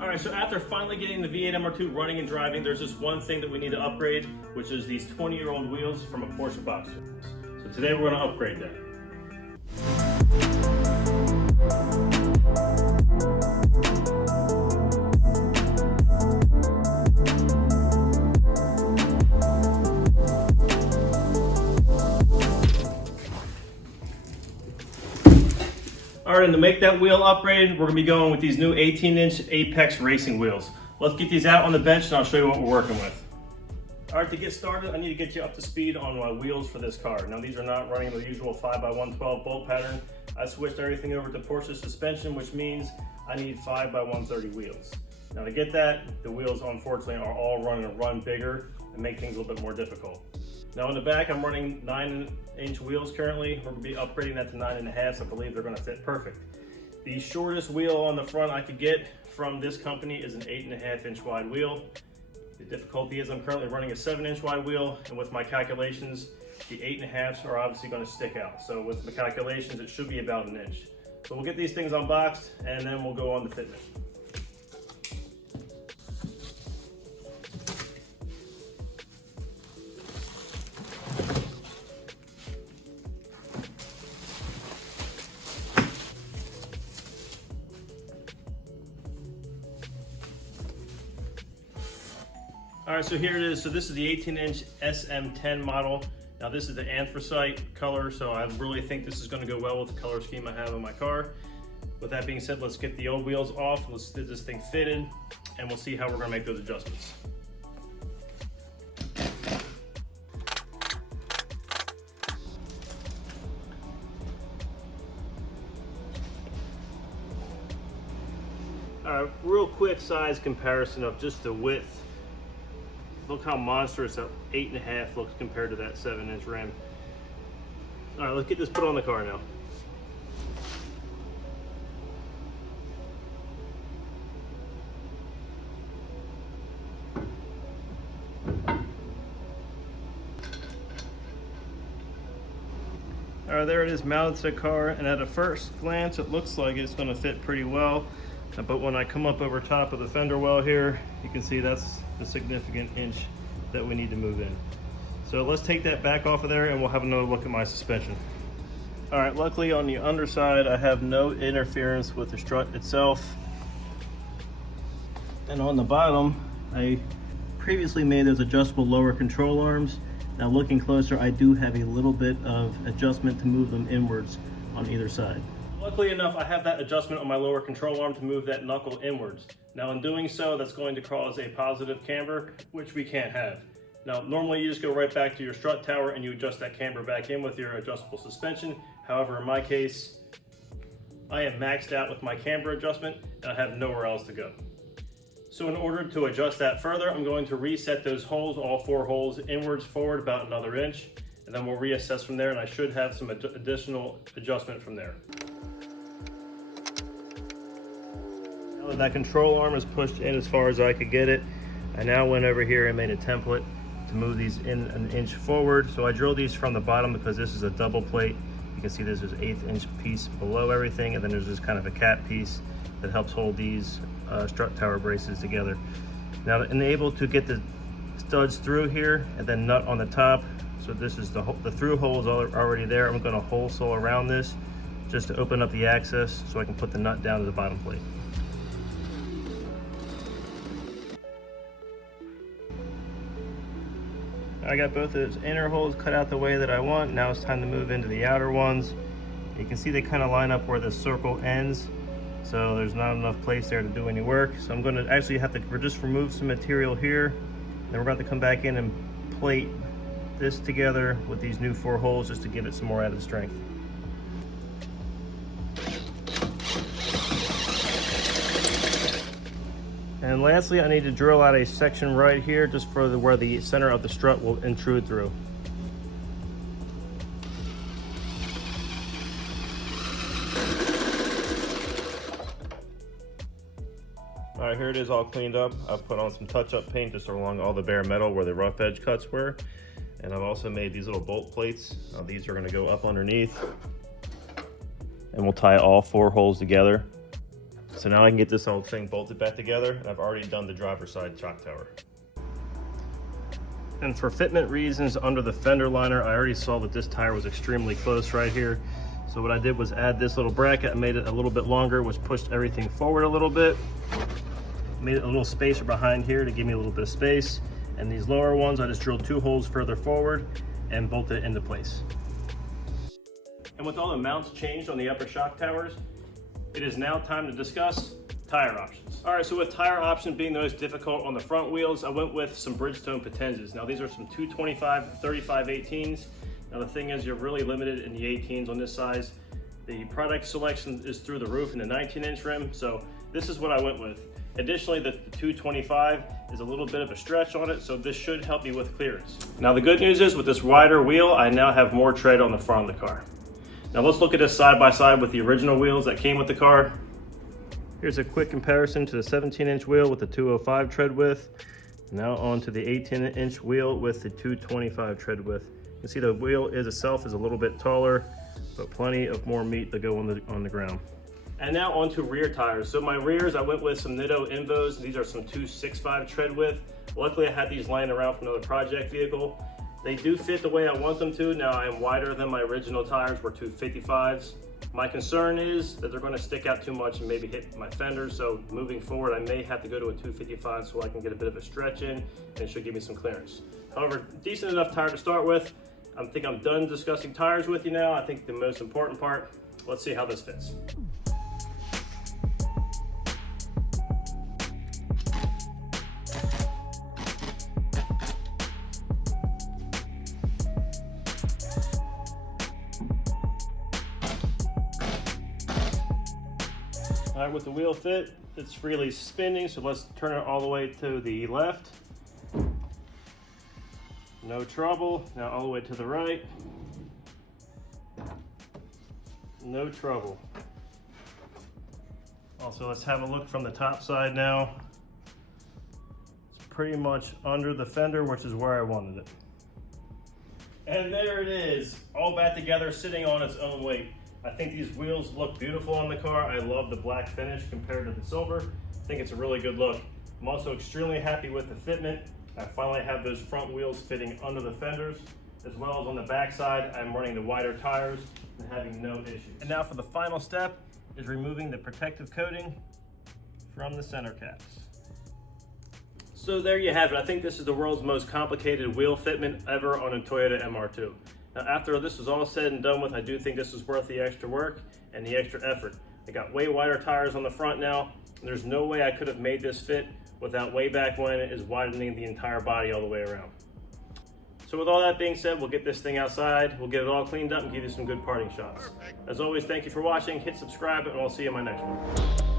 All right, so after finally getting the V8 MR2 running and driving, there's just one thing that we need to upgrade, which is these 20-year-old wheels from a Porsche Boxster. So today we're gonna upgrade them. All right, and to make that wheel upgrade, we're gonna be going with these new 18-inch Apex racing wheels. Let's get these out on the bench and I'll show you what we're working with. All right, to get started, I need to get you up to speed on my wheels for this car. Now, these are not running the usual 5x112 bolt pattern. I switched everything over to Porsche suspension, which means I need 5x130 wheels. Now, to get that, the wheels, unfortunately, are all running a run bigger and make things a little bit more difficult. Now in the back, I'm running 9-inch wheels currently. We're gonna be upgrading that to 9.5. I believe they're gonna fit perfect. The shortest wheel on the front I could get from this company is an 8.5-inch wide wheel. The difficulty is I'm currently running a 7-inch wide wheel, and with my calculations, the 8.5s are obviously gonna stick out. So with the calculations, it should be about an inch. So we'll get these things unboxed and then we'll go on to fitment. All right, so here it is. So this is the 18-inch SM10 model. Now this is the anthracite color, so I really think this is gonna go well with the color scheme I have on my car. With that being said, let's get the old wheels off, let's get this thing fitted, and we'll see how we're gonna make those adjustments. All right, real quick size comparison of just the width. Look how monstrous that 8.5 looks compared to that 7-inch rim. All right, let's get this put on the car now. All right, there it is mounted to the car, and at a first glance, it looks like it's gonna fit pretty well. But when I come up over top of the fender well here, you can see that's the significant inch that we need to move in. So let's take that back off of there and we'll have another look at my suspension. All right, luckily on the underside, I have no interference with the strut itself. And on the bottom, I previously made those adjustable lower control arms. Now looking closer, I do have a little bit of adjustment to move them inwards on either side. Luckily enough, I have that adjustment on my lower control arm to move that knuckle inwards. Now in doing so, that's going to cause a positive camber, which we can't have. Now normally you just go right back to your strut tower and you adjust that camber back in with your adjustable suspension. However, in my case, I am maxed out with my camber adjustment and I have nowhere else to go. So in order to adjust that further, I'm going to reset those holes, all 4 holes, inwards forward about another inch, and then we'll reassess from there, and I should have some additional adjustment from there. Now that control arm is pushed in as far as I could get it, I now went over here and made a template to move these in an inch forward. So I drilled these from the bottom because this is a double plate. You can see there's this 1/8 inch piece below everything, and then there's this kind of a cap piece that helps hold these strut tower braces together. Now to enable to get the studs through here and then nut on the top, so this is the through hole is already there. I'm going to hole saw around this just to open up the access so I can put the nut down to the bottom plate. I got both of those inner holes cut out the way that I want. Now it's time to move into the outer ones. You can see they kind of line up where the circle ends, so there's not enough place there to do any work. So I'm going to actually have to just remove some material here. Then we're going to come back in and plate this together with these new 4 holes just to give it some more added strength. And lastly, I need to drill out a section right here just for where the center of the strut will intrude through. All right, here it is all cleaned up. I've put on some touch-up paint just along all the bare metal where the rough edge cuts were. And I've also made these little bolt plates. Now these are gonna go up underneath. And we'll tie all 4 holes together So now I can get this whole thing bolted back together, and I've already done the driver's side shock tower. And for fitment reasons, under the fender liner, I already saw that this tire was extremely close right here. So what I did was add this little bracket. I made it a little bit longer, which pushed everything forward a little bit. Made it a little spacer behind here to give me a little bit of space. And these lower ones, I just drilled 2 holes further forward and bolted it into place. And with all the mounts changed on the upper shock towers, it is now time to discuss tire options. All right, so with tire options being the most difficult on the front wheels, I went with some Bridgestone Potenzas. Now these are some 225 35 18s. Now the thing is, you're really limited in the 18s on this size. The product selection is through the roof in the 19-inch rim, so this is what I went with. Additionally, the 225 is a little bit of a stretch on it, so this should help me with clearance. Now the good news is, with this wider wheel, I now have more tread on the front of the car. Now let's look at this side by side with the original wheels that came with the car. Here's a quick comparison to the 17-inch wheel with the 205 tread width. Now on to the 18-inch wheel with the 225 tread width. You can see the wheel itself is a little bit taller, but plenty of more meat to go on the ground. And now onto rear tires. So my rears, I went with some Nitto Invos. These are some 265 tread width. Luckily I had these lying around from another project vehicle. They do fit the way I want them to. Now I am wider than my original tires, were 255s. My concern is that they're going to stick out too much and maybe hit my fenders. So moving forward, I may have to go to a 255 so I can get a bit of a stretch in, and it should give me some clearance. However, decent enough tire to start with. I think I'm done discussing tires with you now. I think the most important part, let's see how this fits. All right, with the wheel fit, it's freely spinning, so let's turn it all the way to the left. No trouble. Now all the way to the right. No trouble. Also, let's have a look from the top side now. It's pretty much under the fender, which is where I wanted it. And there it is, all back together, sitting on its own weight. I think these wheels look beautiful on the car. I love the black finish compared to the silver. I think it's a really good look. I'm also extremely happy with the fitment. I finally have those front wheels fitting under the fenders, as well as on the back side. I'm running the wider tires and having no issues. And now for the final step is removing the protective coating from the center caps. So there you have it. I think this is the world's most complicated wheel fitment ever on a Toyota MR2. Now after this is all said and done with, I do think this is worth the extra work and the extra effort. I got way wider tires on the front now, and there's no way I could have made this fit without way back when it is widening the entire body all the way around. So with all that being said, we'll get this thing outside, we'll get it all cleaned up and give you some good parting shots. As always, thank you for watching, hit subscribe, and I'll see you in my next one.